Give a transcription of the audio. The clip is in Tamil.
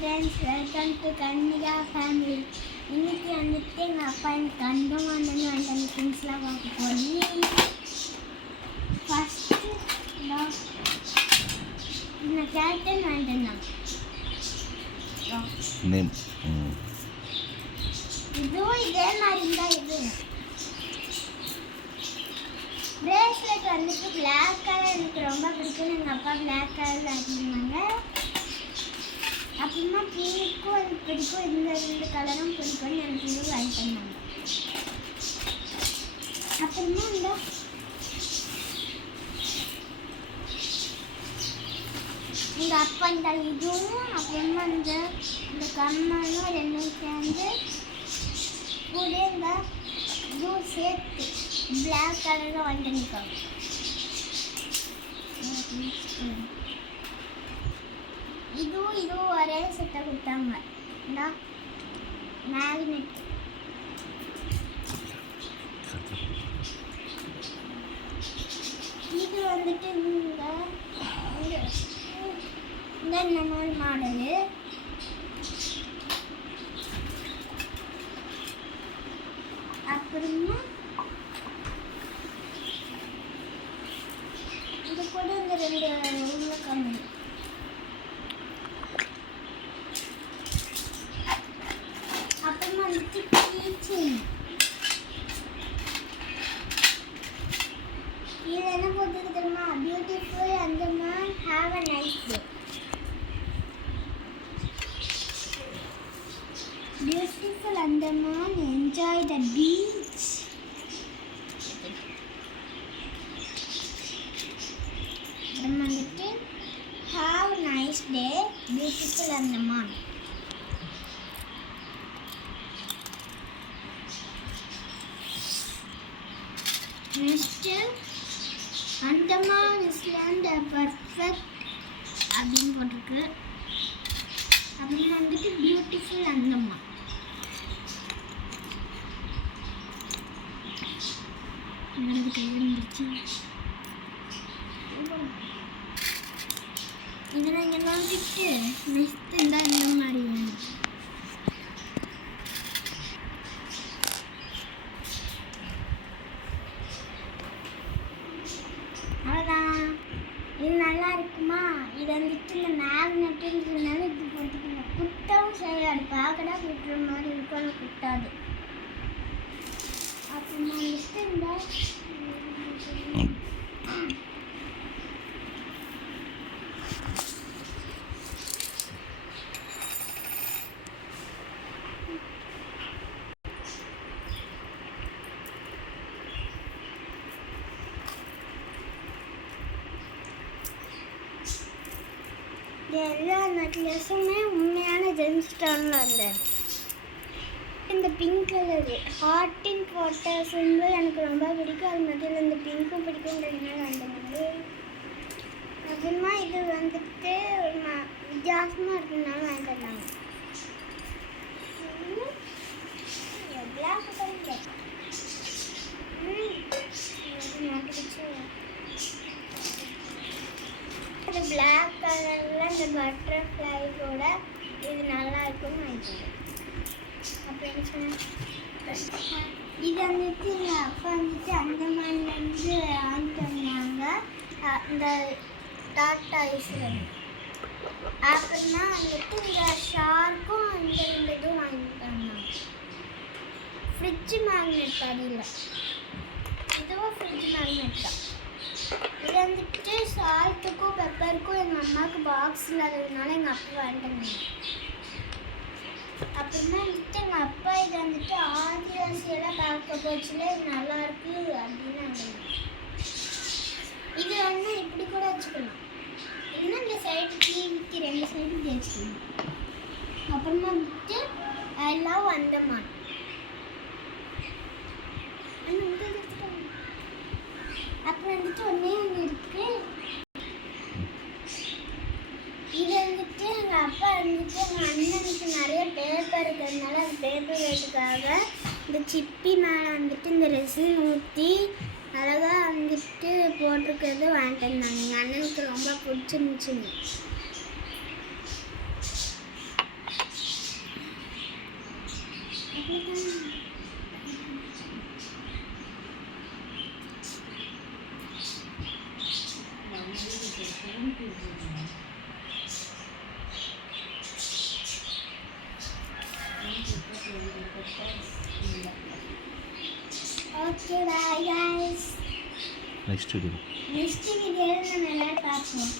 Friends, welcome to Kannika family. இன்னைக்கு வந்துட்டு எங்கள் அப்பா எனக்கு அந்தமானன்னு அந்த திங்ஸ்லாம் பார்க்க போகிறேன். ஃபஸ்ட்டு இந்த கேரக்டர் வாங்கிட்டேன். இதுவும் இதே மாதிரி தான். இது பிரேஸ்லெட் வந்துட்டு பிளாக் கலர் எனக்கு ரொம்ப பிடிக்கும். எங்கள் அப்பா பிளாக் கலர் வாங்கியிருந்தாங்க. அப்புறமா பிங்க்கும் எனக்கு பிடிக்கும். இந்த ரெண்டு கலரும் பிடிக்கும்னு எனக்கு இது வாங்கி தந்தாங்க. அப்புறமா இந்த அப்பா இந்த இதுவும் அப்புறமா இந்த கம்மலும் ரெண்டும் சேர்ந்து கூட இந்த இதுவும் சேர்த்து பிளாக் கலரில் வாங்கி நிற்காங்க. இதுவும் ஒரே செட்டை கொடுத்தாங்க. இந்த மேக்னெட் இது வந்துட்டு இந்த மாதிரி மாடலு. அப்புறமா இது கூட இந்த ரெண்டு உள்ள கம்மி. அப்புறமா வந்துட்டு கீச்செயின். இதில் என்ன போட்டுருக்கு தெரியுமா? Beautiful Andaman, have a nice day. Beautiful Andaman, enjoy the beach. Have a nice day, beautiful Andaman. Next, Andaman Island perfect அப்படின்னு போட்டிருக்கு. அப்படின்னு வந்துட்டு பியூட்டிஃபுல் அந்தமான். இதெல்லாம் இங்கே வந்துட்டு நெக்ஸ்ட் இந்த மாதிரி அவ்வளோதான். இது நல்லா இருக்குமா? இது வந்துட்டு இந்த மேக்னெட்டுன்றதுனால இது போட்டுக்கணும். குட்டவும் செய்யாது, பார்க்கடா குட்டுற மாதிரி இருக்கும், ஆனால் குட்டாது. அப்புறமா வந்துட்டு இந்த எல்லா நெக்லஸுமே உண்மையான ஜெம்ஸ்டோனில் வந்தது. இந்த பிங்க் கலரு ஹார்ட்டின் போட்ட சிம்பிள் எனக்கு ரொம்ப பிடிக்கும். அது மட்டும் இந்த பிங்க்கும் பிடிக்கும்ன்றதுனால வந்தது. அப்புறமா இது வந்துட்டு வித்தியாசமாக இருக்கிறதுனால வாங்கிட்டாங்க. எவ்வளோ அது பிளாக் கலரில் இந்த பட்டர்ஃப்ளை கூட இது நல்லா இருக்கும்னு வாங்கிட்டேன். அப்புறம் இது வந்துட்டு எங்கள் அப்பா வந்துட்டு அந்தமான்லேருந்து வாங்கிட்டு வந்தாங்க. இந்த டாட்டா ஐஸில். அப்புறமா வந்துட்டு இந்த ஷார்க்கும் இந்த ரெண்டு இதுவும் வாங்கிட்டு வந்தாங்க. ஃப்ரிட்ஜ் மேக்னெட் அடியில். இதுவும் ஃப்ரிட்ஜ் மேக்னெட் தான். இது வந்துட்டு சால்ட்டுக்கும் பெப்பருக்கும் எங்கள் அம்மாவுக்கு பாக்ஸ் இல்லாததுனால எங்கள் அப்பா வாங்கிட்டாங்க. அப்புறமா வந்துட்டு எங்கள் அப்பா இது வந்துட்டு ஆதிவாசியெல்லாம் பார்க்க போச்சுல, இது நல்லாயிருக்கு அப்படின்னு வாங்கினாங்க. இது வந்து இப்படி கூட வச்சுக்கலாம். இன்னும் இந்த சைடு டிவிக்கு ரெண்டு சைடு வச்சுக்கணும். அப்புறமா வந்துட்டு ஐ லவ் அந்தமான். அப்புறம் வந்துட்டு ஒன்றே ஒன்று இருக்குது. இது வந்துட்டு எங்கள் அப்பா வந்துட்டு எங்கள் அண்ணனுக்கு நிறைய பேப்பர் இருக்கிறதுனால அந்த பேப்பர் வெயிட்டுக்காக இந்த சிப்பி மேலே வந்துட்டு இந்த ரெசின் ஊற்றி அழகாக வந்துட்டு போட்டிருக்கிறது வாங்கிட்டு இருந்தாங்க. எங்கள் அண்ணனுக்கு ரொம்ப பிடிச்சிருந்துச்சுங்க. Okay bye guys next video next வீடியோல நம்ம எல்லாரும் பார்ப்போம்